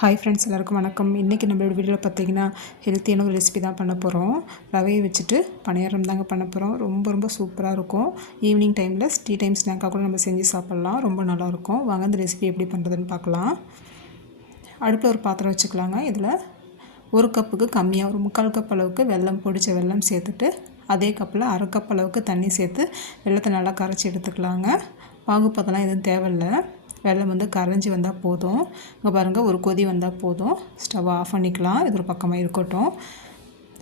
Hi friends எல்லாருக்கும் வணக்கம். இன்றைக்கி நம்மளோட வீடியோவில் பார்த்தீங்கன்னா ஹெல்த்தியான ஒரு ரெசிபி தான் பண்ண போகிறோம் ரவையை வச்சுட்டு பணியாரம் தாங்க பண்ண போகிறோம் ரொம்ப ரொம்ப சூப்பராக இருக்கும். ஈவினிங் டைமில் டீ டைம் ஸ்நாக்காக கூட நம்ம செஞ்சு சாப்பிட்லாம். ரொம்ப நல்லாயிருக்கும் வாங்க அந்த ரெசிபி எப்படி பண்ணுறதுன்னு பார்க்கலாம் அடுப்பில் ஒரு பாத்திரம் வச்சுக்கலாங்க. இதில் ஒரு கப்புக்கு கம்மியாக ஒரு முக்கால் கப் அளவுக்கு வெல்லம் பொடிச்ச வெல்லம் சேர்த்துட்டு அதே கப்பில் அரை கப் அளவுக்கு தண்ணி சேர்த்து வெள்ளத்தை நல்லா கரைச்சி எடுத்துக்கலாங்க. பாகுப்பதெல்லாம் எதுவும் தேவையில்லை. வெள்ளம் வந்து கரைஞ்சி வந்தால் போதும். இங்கே பாருங்கள் ஒரு கொதி வந்தால் போதும். ஸ்டவ் ஆஃப் பண்ணிக்கலாம். இது ஒரு பக்கமாக இருக்கட்டும்.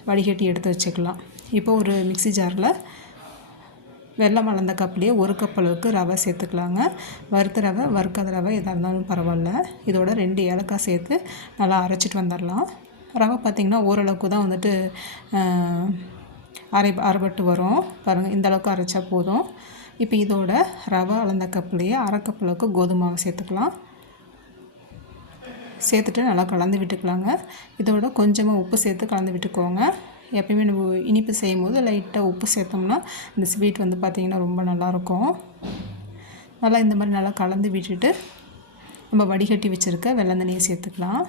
வடிகட்டி எடுத்து வச்சுக்கலாம். இப்போ ஒரு மிக்சி ஜாரில் வெள்ளம் வளர்ந்த கப்லேயே ஒரு கப் அளவுக்கு ரவை சேர்த்துக்கலாங்க. வறுத்த ரவை வறுக்காத ரவை எதாக இருந்தாலும் பரவாயில்ல. இதோட ரெண்டு ஏலக்காய் சேர்த்து நல்லா அரைச்சிட்டு வந்துடலாம். ரவை பார்த்திங்கன்னா ஓரளவுக்கு தான் வந்துட்டு அரை அரைபட்டு வரும். பாருங்கள் இந்தளவுக்கு அரைச்சா போதும். இப்போ இதோட ரவை அளந்த கப்புலேயே அரை கப் கோதுமை சேர்த்துக்கலாம். சேர்த்துட்டு நல்லா கலந்து விட்டுக்கலாங்க. இதோட கொஞ்சமாக உப்பு சேர்த்து கலந்து விட்டுக்கோங்க. எப்பயுமே நம்ம இனிப்பு செய்யும் போது லைட்டாக உப்பு சேர்த்தோம்னா இந்த ஸ்வீட் வந்து பார்த்திங்கன்னா ரொம்ப நல்லாயிருக்கும். நல்லா இந்த மாதிரி நல்லா கலந்து விட்டுட்டு நம்ம வடிகட்டி வச்சுருக்க வெள்ளந்தண்ணியை சேர்த்துக்கலாம்.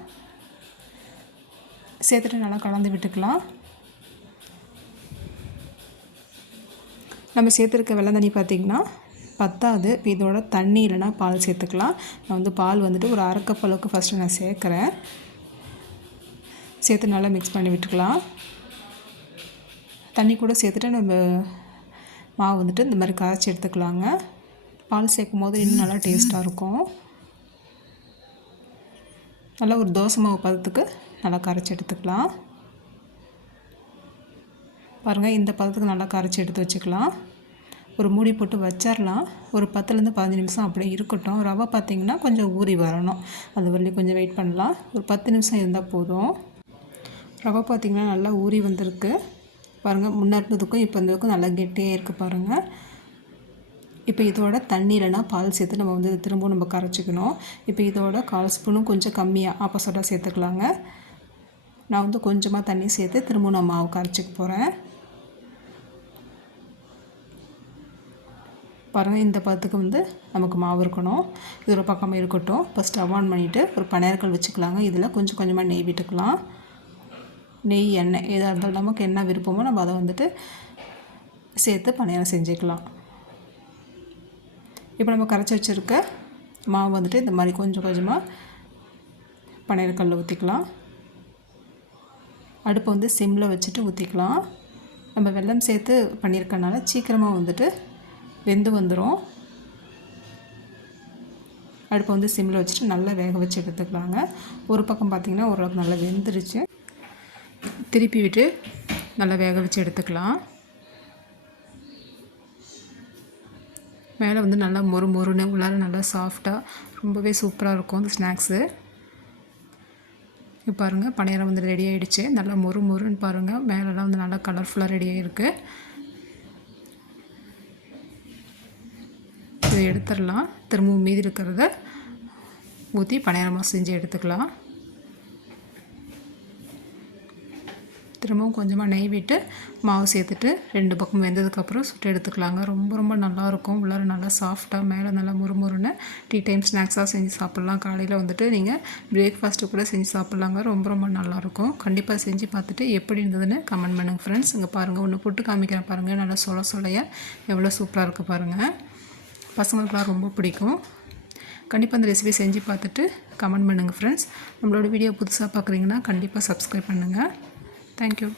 சேர்த்துட்டு நல்லா கலந்து விட்டுக்கலாம். நம்ம சேர்த்துருக்க வெள்ளம் தண்ணி பார்த்திங்கன்னா பத்தாது. இதோட தண்ணி இல்லைனா பால் சேர்த்துக்கலாம். நான் வந்து பால் வந்துட்டு ஒரு அரைக்கப் அளவுக்கு ஃபஸ்ட்டு நான் சேர்க்குறேன். சேர்த்து நல்லா மிக்ஸ் பண்ணி விட்டுக்கலாம். தண்ணி கூட சேர்த்துட்டு நம்ம மாவு வந்துட்டு இந்த மாதிரி கரைச்சி எடுத்துக்கலாங்க. பால் சேர்க்கும் போது இன்னும் நல்லா டேஸ்ட்டாக இருக்கும். நல்லா ஒரு தோசை மாவு பதத்துக்கு நல்லா கரைச்சி எடுத்துக்கலாம். பாருங்கள் இந்த பதத்துக்கு நல்லா கரைச்சி எடுத்து வச்சுக்கலாம். ஒரு மூடி போட்டு வச்சிடலாம் ஒரு பத்துலேருந்து பதினஞ்சு நிமிஷம் அப்படியே இருக்கட்டும். ரவை பார்த்திங்கன்னா கொஞ்சம் ஊறி வரணும். அது வரலையும் கொஞ்சம் வெயிட் பண்ணலாம். ஒரு பத்து நிமிஷம் இருந்தால் போதும். ரவை பார்த்திங்கன்னா நல்லா ஊறி வந்திருக்கு. பாருங்கள் முன்னேறதுக்கும் இப்போ இருந்ததுக்கும் நல்லா கெட்டியாக இருக்குது பாருங்கள் இப்போ இதோட தண்ணி இல்லைனா பால் சேர்த்து நம்ம வந்து திரும்பவும் நம்ம கரைச்சிக்கணும். இப்போ இதோட கால் ஸ்பூனும் கொஞ்சம் கம்மியாக ஆப்போசிட்டாக சேர்த்துக்கலாங்க. நான் வந்து கொஞ்சமாக தண்ணி சேர்த்து திரும்பவும் நான் மாவு கரைச்சிக்க போகிறேன் பாருங்கள் இந்த பதத்துக்கு வந்து நமக்கு மாவு இருக்கணும். இது ஒரு பக்கமாக இருக்கட்டும். ஃபஸ்ட் ஸ்டவ் ஆன் பண்ணிவிட்டு ஒரு பனையர்கள் வச்சுக்கலாங்க. இதில் கொஞ்சம் கொஞ்சமாக நெய் விட்டுக்கலாம். நெய் எண்ணெய் எதாக இருந்தாலும் நமக்கு என்ன விருப்பமோ நம்ம அதை வந்துட்டு சேர்த்து பணியாரம் செஞ்சுக்கலாம். இப்போ நம்ம கரைச்சி வச்சுருக்க மாவு வந்துட்டு இந்த மாதிரி கொஞ்சம் கொஞ்சமாக பனையற்கல்ல ஊற்றிக்கலாம் அடுப்பை வந்து சிம்மில் வச்சுட்டு ஊற்றிக்கலாம் நம்ம வெல்லம் சேர்த்து பண்ணியிருக்கனால சீக்கிரமாக வந்துட்டு வெந்து வந்துடும் அடுப்பை வந்து சிம்மில் வச்சுட்டு நல்லா வேக வச்சு எடுத்துக்கலாங்க. ஒரு பக்கம் பார்த்திங்கன்னா ஓரளவுக்கு நல்லா வெந்துருச்சு. திருப்பி விட்டு நல்லா வேக வச்சு எடுத்துக்கலாம். மேலே வந்து நல்லா மொறு மொறுன்னு உள்ளார நல்லா சாஃப்டாக ரொம்பவே சூப்பராக இருக்கும் அந்த ஸ்நாக்ஸு. இப்போ பாருங்கள் பணியாரம் வந்து ரெடி ஆகிடுச்சு நல்லா மொறு மொறுன்னு பாருங்கள் மேலெலாம் வந்து நல்லா கலர்ஃபுல்லாக ரெடி ஆகிருக்கு இதை எடுத்துடலாம். திரும்பவும் மீதி இருக்கிறத ஊற்றி பணியாரமாக செஞ்சு எடுத்துக்கலாம். திரும்பவும் கொஞ்சமாக நெய் விட்டு மாவு சேர்த்துட்டு ரெண்டு பக்கம் வெந்ததுக்கப்புறம் சுட்டு எடுத்துக்கலாங்க. ரொம்ப ரொம்ப நல்லாயிருக்கும் உள்ளார நல்லா சாஃப்டாக மேலே நல்லா முறுமுறுன்னு டீ டைம் ஸ்நாக்ஸாக செஞ்சு சாப்பிட்லாம். காலையில் வந்துட்டு நீங்கள் பிரேக்ஃபாஸ்ட்டு கூட செஞ்சு சாப்பிட்லாங்க. ரொம்ப ரொம்ப நல்லாயிருக்கும் கண்டிப்பாக செஞ்சு பார்த்துட்டு எப்படி இருந்ததுன்னு கமெண்ட் பண்ணுங்கள் ஃப்ரெண்ட்ஸ் இங்கே பாருங்கள் ஒன்று போட்டு காமிக்கிறேன் பாருங்கள் நல்லா சொல சொலையாக எவ்வளோ சூப்பராக இருக்குது பாருங்கள் பசங்களுக்குலாம் ரொம்ப பிடிக்கும். கண்டிப்பாக அந்த ரெசிபி செஞ்சு பார்த்துட்டு கமெண்ட் பண்ணுங்கள் ஃப்ரெண்ட்ஸ் நம்மளோட வீடியோ புதுசாக பார்க்குறீங்கன்னா கண்டிப்பாக சப்ஸ்கிரைப் பண்ணுங்கள் தேங்க்யூ